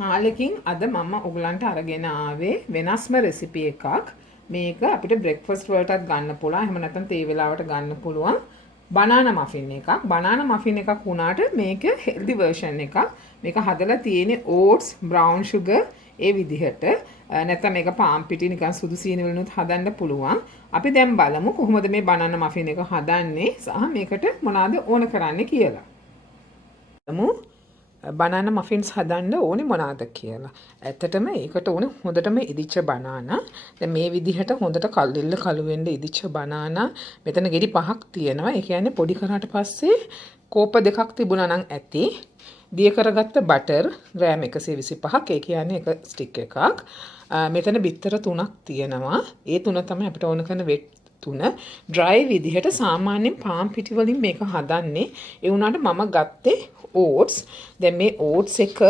කාලෙකින් අද මම ඔයගලන්ට අරගෙන ආවේ වෙනස්ම රෙසිපි එකක්. මේක අපිට බ්‍රෙක්ෆාස්ට් වලටත් ගන්න පුළුවන්. එහෙම නැත්නම් තේ වෙලාවට ගන්න පුළුවන්. බනානා මෆින් එකක්. බනානා මෆින් එකක් වුණාට මේක හෙල්දි වර්ෂන් එකක්. මේක හදලා තියෙන්නේ ඕට්ස්, බ්‍රවුන් සුගර් ඒ විදිහට. නැත්නම් මේක පාම් පිටි නිකන් සුදු සීනි වලිනුත් හදන්න පුළුවන්. අපි දැන් බලමු කොහොමද මේ බනානා මෆින් එක හදන්නේ සහ මේකට මොනවද ඕන කරන්නේ කියලා. බනානා මෆින්ස් හදන්න ඕනේ මොනවාද කියලා. ඇත්තටම ඒකට ඕනේ හොඳටම ඉදිච්ච බනානා. දැන් මේ විදිහට හොඳට කල්ලිල්ල කළු වෙන්න ඉදිච්ච බනානා. මෙතන ගෙඩි 5ක් තියෙනවා. ඒ කියන්නේ පොඩි කරාට පස්සේ කෝප 2ක් තිබුණා නම් ඇති. දිය කරගත්ත බටර් ග්‍රෑම් 125ක්. ඒ කියන්නේ එක ස්ටික් එකක්. මෙතන බිත්තර 3ක් තියෙනවා. ඒ 3 තමයි අපිට ඕන කරන වෙට් 3. ඩ්‍රයි විදිහට සාමාන්‍යයෙන් පාම් පිටි වලින් මේක හදන්නේ. ඒ වුණාට මම ගත්තේ ඕට්ස්. දැන් මේ ඕට්ස් එක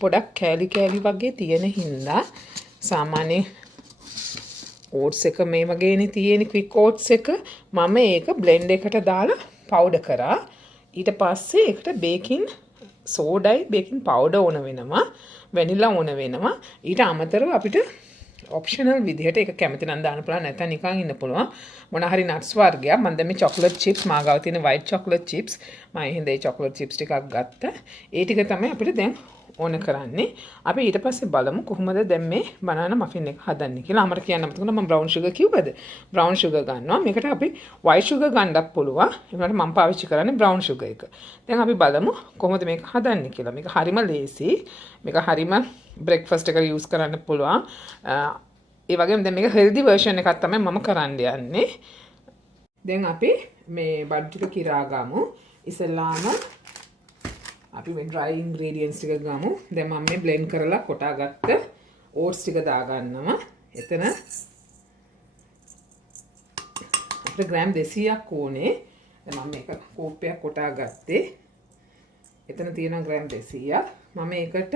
පොඩක් කෑලි කෑලි වගේ තියෙන හින්දා සාමාන්‍ය ඕට්ස් එක මේ වගේනේ තියෙන ක්වික් ඕට්ස් එක මම ඒක බ්ලෙන්ඩ් එකට දාලා පවුඩර් කරා. ඊට පස්සේ ඒකට බේකින් සෝඩයි බේකින් පවුඩර් ඕන වෙනවා. වැනිලා ඕන වෙනවා. ඊට අමතරව අපිට ඔප්ෂනල් විදිහට ඒක කැමති නම් දාන්න පුළුවන් නැත්නම් නිකන් ඉන්න පුළුවන්. මොන හරි නට්ස් වර්ගයක්. මම දැන් මේ චොක්ලට් චිප්ස් මාගාව තියෙන වයිට් චොක්ලට් චිප්ස් මම හින්දා ඒ චොක්ලට් චිප්ස් ටිකක් ගත්තා. ඒ ටික තමයි අපිට දැන් ඕන කරන්නේ. අපි ඊට පස්සේ බලමු කොහොමද දැන් මේ බනානා මෆින් එක හදන්නේ කියලා. අමර කියන්න මතකුණා මම බ්‍රවුන් සුගර් කිව්වද? බ්‍රවුන් සුගර් ගන්නවා. මේකට අපි වයිට් සුගර් ගන්නත් පුළුවන්. ඒ වුණාට මම පාවිච්චි කරන්නේ බ්‍රවුන් සුගර් එක. දැන් අපි බලමු කොහොමද මේක හදන්නේ කියලා. මේක හරිම ලේසි. මේක හරිම බ්‍රෙක්ෆාස්ට් එකට යූස් කරන්න පුළුවන්. ඒ වගේම දැන් මේක හෙල්දි වර්ෂන් එකක් තමයි මම කරන්න යන්නේ. දැන් අපි මේ බඩු ටික කිරා ගමු. ඉස්සෙල්ලාම අපි මේ dry ingredients ටික ගමු. දැන් මම මේ blend කරලා කොටාගත්ත oats ටික දාගන්නවා. එතන අපිට ග්‍රෑම් 200ක් ඕනේ. දැන් මම මේක කෝප්පයක් කොටාගත්තේ. එතන තියෙනවා ග්‍රෑම් 200ක්. මම ඒකට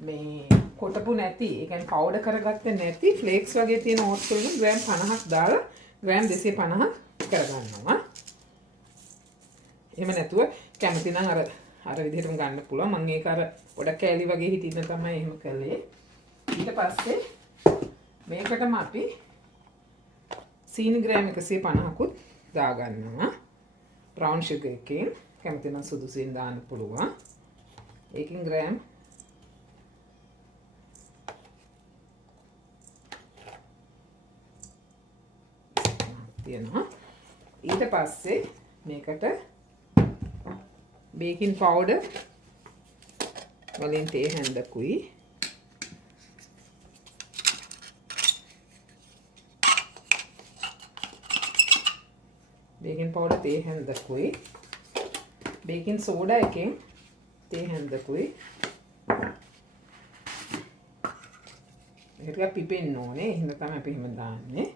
මේ කොටපු නැති, ඒ කියන්නේ පවුඩර් කරගත්තේ නැති ෆ්ලේක්ස් වගේ තියෙන ඕට්ස් වලින් ග්‍රෑම් 50ක් දාලා ග්‍රෑම් 250ක් කරගන්නවා. එහෙම නැතුව කැමති නම් අර විදිහටම ගන්න පුළුවන්. මම ඒක අර පොඩක් කෑලි වගේ හිටින්න තමයි එහෙම කළේ. ඊට පස්සේ මේකටම අපි සීනි ග්‍රෑම් 150කුත් දාගන්නවා. බ්‍රවුන් සුගර් එකෙන් කැමති නම් සුදු සීනි දාන්න පුළුවන්. ඒකෙන් ග්‍රෑම් තියෙනවා. ඊට පස්සේ මේකට බේකින් පවුඩර් වලින් තේ හැන්දකුයි බේකින් පවුඩර් තේ හැන්දකුයි බේකින් සෝඩා එකෙන් තේ හැන්දකුයි මේක ටිකක් පිපෙන්න ඕනේ. එහෙනම් තමයි අපි එහෙම දාන්නේ.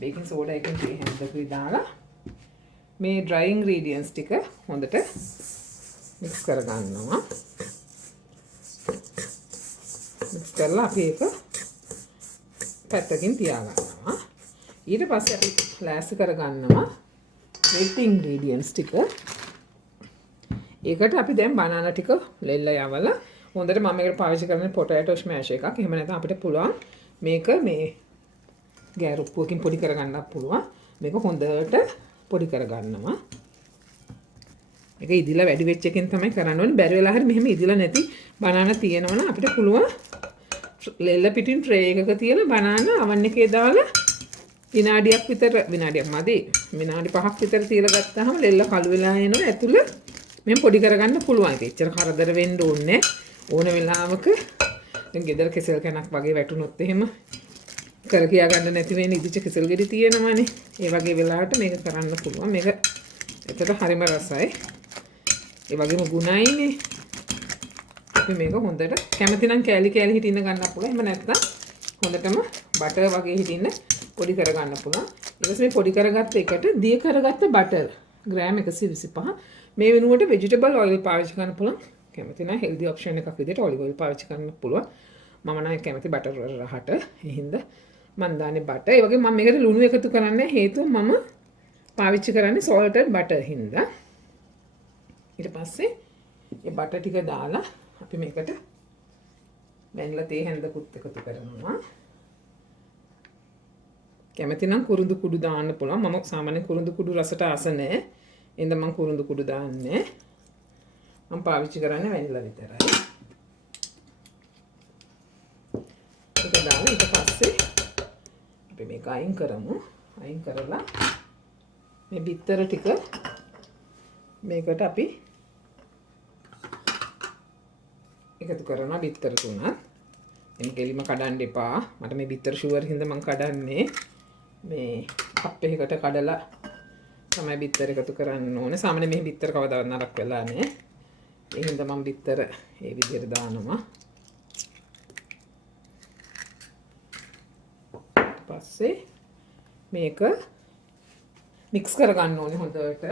බේකින් සෝඩා එකෙන් තේ හැන්දකුයි දාලා මේ dry ingredients ටික හොඳට mix කරගන්නවා. mix කරලා අපි ඒක පැත්තකින් තියාගන්නවා. ඊට පස්සේ අපි ලෑස්ති කරගන්නවා wet ingredients ටික. ඒකට අපි දැන් බනානා ටික ලෙල්ල යවලා හොඳට මම මේකට පාවිච්චි කරන්නේ potato smash එකක්. එහෙම නැත්නම් අපිට පුළුවන් මේක මේ ගෑරුප්පුවකින් පොඩි කරගන්නත් පුළුවන්. මේක හොඳට පොඩි කරගන්නවා. ඒක ඉදිලා වැඩි වෙච්ච එකෙන් තමයි කරන්න ඕනේ. බැරි වෙලා හරි මෙහෙම ඉදිලා නැති බනානා තියෙනවනම් අපිට පුළුවන් ලෙල්ල පිටින් ට්‍රේ එකක තියලා බනානා oven එකේ දාලා විනාඩියක් විතර විනාඩියක් මදි. විනාඩි 5ක් විතර තියලා ගත්තාම ලෙල්ල කළු වෙලා එනවා. ඇතුළ මෙහෙම පොඩි කරගන්න පුළුවන්. ඒක එච්චර කරදර වෙන්න ඕනේ ඕන වෙලාවක දැන් ගෙදර කෙසෙල් කනක් වගේ වැටුනොත් එහෙම කර කියා ගන්න නැති වෙන ඉදිච්ච කෙසෙල් ගෙඩි තියෙනවනේ. ඒ වගේ වෙලාවට මේක කරන්න පුළුවන්. මේක එතකොට හරිම රසයි. ඒ වගේම ගුණයිනේ. අපි මේක හොඳට කැමති නම් කෑලි කෑලි හිටින්න ගන්න පුළුවන්. එහෙම නැත්නම් හොඳටම බටර් වගේ හිටින්න පොඩි කර ගන්න පුළුවන්. ඊට පස්සේ මේ පොඩි කරගත්ත එකට දිය කරගත්ත බටර් ග්‍රෑම් 125. මේ වෙනුවට vegetable oil පාවිච්චි කරන්න පුළුවන්. කැමති නම් healthy option එකක් විදිහට olive oil පාවිච්චි කරන්න පුළුවන්. මම නම් කැමති බටර් රහට. ඒ හින්දා මම දාන්නේ බටර්. ඒ වගේ මම මේකට ලුණු එකතු කරන්නේ හේතුව මම පාවිච්චි කරන්නේ salted butter හින්දා. ඊට පස්සේ මේ බටර් ටික දාලා අපි මේකට වැනිලා තේ හැන්දකුත් එකතු කරනවා. කැමති නම් කුරුඳු කුඩු දාන්න පුළුවන්. මම සාමාන්‍යයෙන් කුරුඳු කුඩු රසට ආස නැහැ. එහෙනම් මම කුරුඳු කුඩු දාන්නේ. මම පාවිච්චි කරන්නේ වැනිලා විතරයි. ඒක දාලා ඊට පස්සේ අපි මේක අයින් කරමු. අයින් කරලා මේ බිත්තර ටික මේකට අපි එකතු කරනවා බිත්තර තුනක්. එම් කෙලිම කඩන්න එපා. මට මේ බිත්තර ෂුගර් හින්දා මම කඩන්නේ. මේ කප් එකකට කඩලා තමයි බිත්තර එකතු කරන්න ඕනේ. සාමාන්‍යයෙන් මේ බිත්තර කවදාවත් නරක වෙලා නැහැ. ඒ හින්දා මම බිත්තර මේ විදිහට දානවා. පස්සේ මේක මික්ස් කරගන්න ඕනේ හොඳට.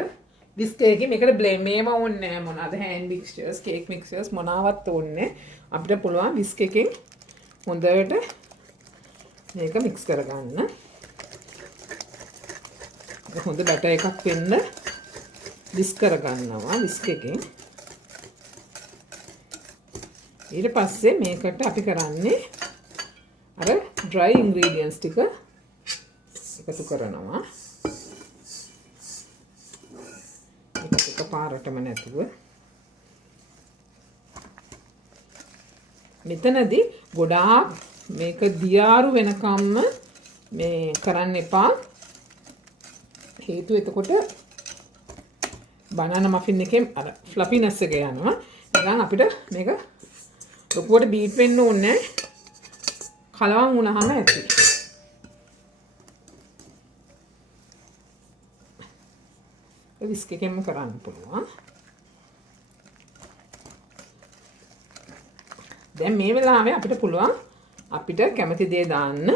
විස්ක් එකේ මේකට බ්ලෙන්ඩ් මේම ඕනේ නැහැ මොනවාද හෑන්ඩ් මික්ස්චර්ස්, කේක් මික්ස්චර්ස් මොනවත් ඕනේ. අපිට පුළුවන් විස්ක් එකෙන් හොඳට මේක මික්ස් කරගන්න. හොඳ බැටර් එකක් වෙන්න විස්ක් කරගන්නවා විස්ක් එකෙන්. ඊට පස්සේ මේකට අපි කරන්නේ අර dry ingredients ටික එකතු කරනවා. ඒක පාරටම නැතුව. මෙතනදී ගොඩාක් මේක දියාරු වෙනකම්ම මේ කරන්න එපා. හේතුව එතකොට බනානා මෆින් එකේ අර ෆ්ලෆිනස් එක යනවා. දැන් අපිට මේක ලොකුවට බීට් වෙන්න ඕනේ. කලවම් වුණාම ඇති. විස්ක් එකෙන්ම කරන්න පුළුවන්. දැන් මේ වෙලාවේ අපිට පුළුවන් අපිට කැමති දේ දාන්න.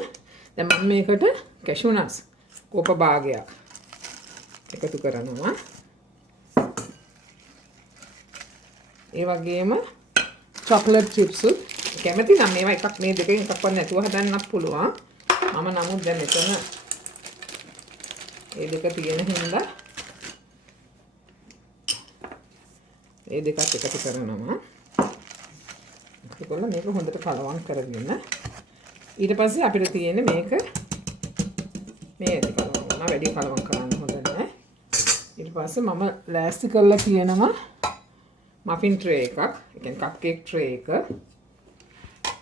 දැන් මම මේකට කැෂු නට්ස් කෝප භාගයක් එකතු කරනවා. ඒ වගේම චොක්ලට් චිප්ස් කැමති නම් මේවා එකක් මේ දෙකෙන් එකක්වත් නැතුව හදන්නත් පුළුවන්. මම නමුත් දැන් මෙතන මේ දෙක තියෙන හින්දා මේ දෙකත් එකතු කරනවා. ඒකවල මේක හොඳට කලවම් කරගෙන ඊට පස්සේ අපිට තියෙන්නේ මේක මේ ඇති කලවම් කරනවා. වැඩි කලවම් කරන්න හොඳ නැහැ. ඊට පස්සේ මම ලෑස්ති කරලා තියෙනවා මෆින් ට්‍රේ එකක්. ඒ කියන්නේ කප් කේක් ට්‍රේ එක.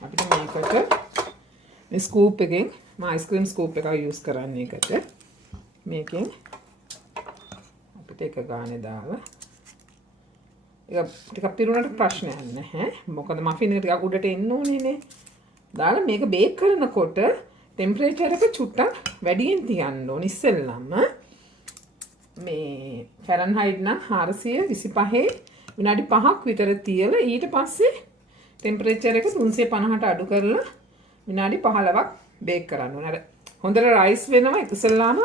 අපිට මේකට මේ ස්කූප් එකෙන් මම අයිස්ක්‍රීම් ස්කූප් එකක් යූස් කරන්නේ එකට. මේකෙන් අපිට එක ගානේ දාලා ඒක ටිකක් පිරුණාට ප්‍රශ්නයක් නැහැ. මොකද මෆින් එක ටිකක් උඩට එන්න ඕනේනේ. දාලා මේක බේක් කරනකොට ටෙම්පරේචර් එක චුට්ටක් වැඩියෙන් තියන්න ඕනේ ඉස්සෙල්ලම. මේ ෆැරන්හයිට් නම් 425 විනාඩි 5ක් විතර තියලා ඊට පස්සේ ටෙම්පරේචර් එක 350ට අඩු කරලා විනාඩි 15ක් බේක් කරන්න ඕනේ. අර හොඳට රයිස් වෙනවා ඉස්සෙල්ලාම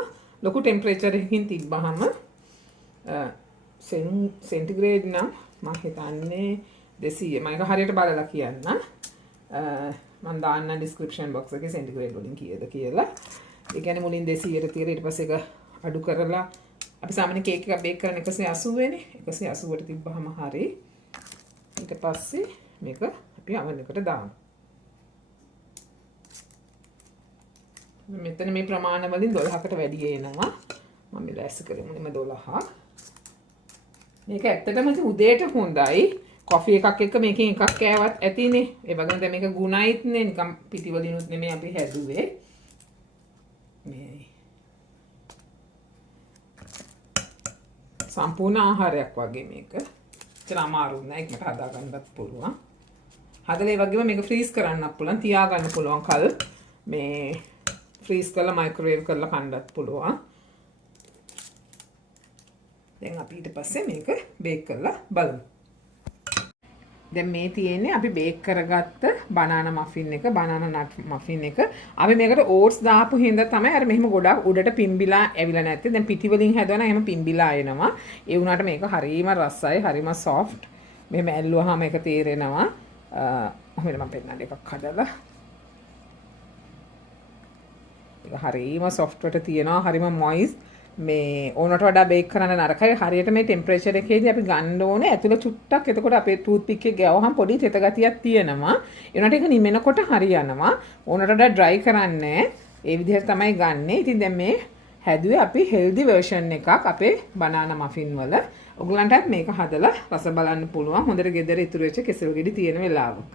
ලොකු ටෙම්පරේචර් එකකින් තිබ්බහම සෙන්ටිග්‍රේඩ් නම් මම හිතන්නේ 200. මම ඒක හරියට බලලා කියන්න. මම දාන්න ඩිස්ක්‍රිප්ෂන් බොක්ස් එකේ සෙන්ටිග්‍රේඩ් වලින් කීයද කියලා. ඒ කියන්නේ මුලින් 200ට තියලා ඊට පස්සේ ඒක අඩු කරලා අපි සාමාන්‍ය කේක් එකක් බේක් කරන 180 වෙනේ. 180ට තිබ්බහම හරි. ඊට පස්සේ මේක අපි oven එකට දාමු. මෙතන මේ ප්‍රමාණ වලින් 12කට වැඩි එනවා. මම ලෑස්ති කරේ මුලින්ම 12ක්. මේක ඇත්තටම උදේට හොඳයි. කොෆි එකක් එක්ක මේකෙන් එකක් කෑවත් ඇතිනේ. ඒ වගේම දැන් මේක ගුණයිත්නේ නිකම් පිටි වලිනුත් නෙමෙයි අපි හැදුවේ. මේ සම්පූර්ණ ආහාරයක් වගේ මේක. ඒතර අමාරු නෑ. ඒකට හදා ගන්නත් පුළුවන්. හදලා ඒ වගේම මේක ෆ්‍රීස් කරන්නත් පුළුවන්. තියා ගන්න පුළුවන් කල්. මේ ෆ්‍රීස් කරලා මයික්‍රෝවේව් කරලා කන්නත් පුළුවන්. දැන් අපි ඊට පස්සේ මේක බේක් කරලා බලමු. දැන් මේ තියෙන්නේ අපි බේක් කරගත්ත බනානා මෆින් එක, බනානා නට් මෆින් එක. අපි මේකට ඕට්ස් දාපු හින්දා තමයි අර මෙහෙම ගොඩක් උඩට පිම්බිලා ඇවිල්ලා නැත්තේ. දැන් පිටි වලින් හැදුවා නම් එහෙම පිම්බිලා එනවා. ඒ වුණාට මේක හරීම රසයි, හරීම සොෆ්ට්. මෙහෙම ඇල්ලුවාම ඒක තේරෙනවා. ඔහොම මම පෙන්නන්න එකක් හදලා. ඒක හරීම සොෆ්ට් වට තියෙනවා, හරීම මොයිස්ට්. මේ ඕනට වඩා බේක් කරන්න නරකයි. හරියට මේ ටෙම්පරේචර් එකේදී අපි ගන්න ඕනේ ඇතුළ චුට්ටක්. එතකොට අපේ ටූත් පික් එක ගෑවහම පොඩි තෙත ගතියක් තියෙනවා. ඒ වුණාට ඒක නිමෙනකොට හරියනවා. ඕනට වඩා ඩ්‍රයි කරන්නේ. ඒ විදිහට තමයි ගන්නෙ. ඉතින් දැන් මේ හැදුවේ අපි හෙල්දි version එකක් අපේ බනානා මෆින් වල. ඔයගලන්ටත් මේක හදලා රස බලන්න පුළුවන්. හොඳට ගෙදර ඉතුරු වෙච්ච කෙසෙල් ගෙඩි තියෙන වෙලාවක.